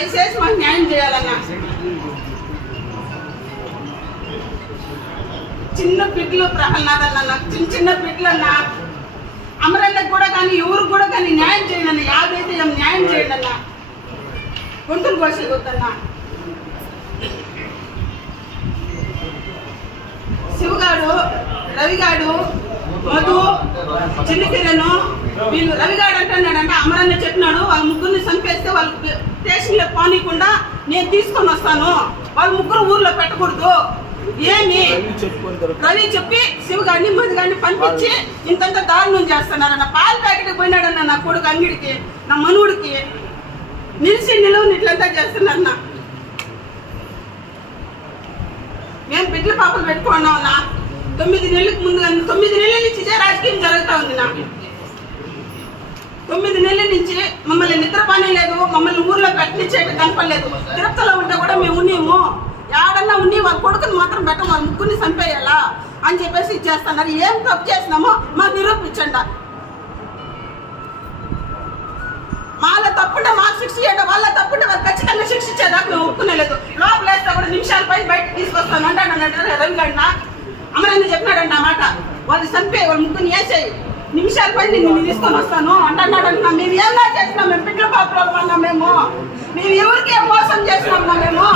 దయచేసి మాకు న్యాయం చేయాలన్నా. చిన్న బిడ్డలు ప్రహ్లాద్ అన్న, చిన్న బిడ్డలన్నా, అమరన్నకు కూడా కానీ ఎవరికి కూడా కానీ న్యాయం చేయండి అన్న. యాదైతే న్యాయం చేయండి అన్న. గుంటూరు కోసేది వద్దన్నా. శివగాడు, రవిగాడు, మధు, చిన్నకిరణ్ వీళ్ళు, రవిగాడు అంటున్నాడంట అమరన్న చెప్పినాడు వాళ్ళ ముగ్గురిని చంపేస్తే వాళ్ళు స్టేషన్లో పోనీయకుండా నేను తీసుకొని వస్తాను, వాళ్ళ ముగ్గురు ఊర్లో పెట్టకూడదు. ఏమి రవి చెప్పి శివగాడిని మధుగాడిని పంపించి ఇంతంత దారుణం చేస్తున్నారన్న. పాల ప్యాకెట్కి పోయినాడన్న నా కొడుకు అంగిడికి, నా మనువుడికి నిలువుని ఇట్లంతా చేస్తున్నారన్న. మేము బిడ్డల పాపలు పెట్టుకున్నామన్నా. 9 నెలలకు ముందు 9 నెలల నుంచి ఇదే రాజకీయం జరుగుతూ ఉంది. నా 9 నెలల నుంచి మమ్మల్ని నిద్రపానే లేదు, మమ్మల్ని ఊర్లో పెట్టనిచ్చేట్టు కనపడలేదు. తిరుపతిలో ఉంటే కూడా మేము ఉన్నాము, ఏడన్నా ఉండి వాళ్ళ కొడుకుని మాత్రం పెట్ట, వాళ్ళ ముగ్గురిని చంపేయాలా అని చెప్పేసి ఇచ్చేస్తున్నారు. ఏం తప్పు చేసినామో మాకు నిరూపించండి. వాళ్ళ తప్పుంటే మాకు శిక్ష చేయండి, వాళ్ళ తప్పుంటే వాళ్ళు ఖచ్చితంగా శిక్ష ఇచ్చేదాకా మేము ఒప్పుకునేలేదు. లోపల వేస్తే కూడా నిమిషాల పై బయటకు తీసుకొస్తాను అంటాడు రవిగండ. అమరన్న చెప్పినాడంట ఆ మాట. వాళ్ళు చంపే వాళ్ళ ముగ్గురిని వేసేయి, నిమిషాల పై నేను తీసుకొని వస్తాను అంటున్నాడంటున్నా. మేము ఏమన్నా చేసినాం? మేము బిడ్డల పాపలు అన్నా. మేము ఎవరికి ఏం మోసం చేసినామన్నా? మేము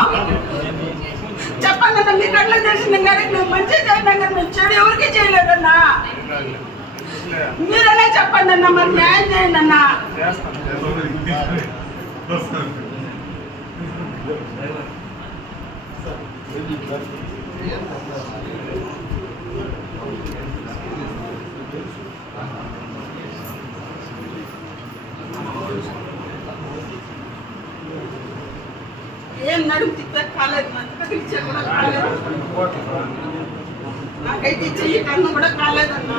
చెప్పండి అన్న. మీ కట్లకు తెలిసింది కానీ మేము మంచి చేయడం కానీ మేము చెడు ఎవరికి చేయలేదన్నా. మీరనే చెప్పండి అన్న, మరి న్యాయం చేయండి అన్న. ఏం నడుము తిప్పే కాలేదు, మంచిగా ఇచ్చే కూడా కాలేదు, నాకైతే చెయ్యి కన్ను కూడా కాలేదన్నా.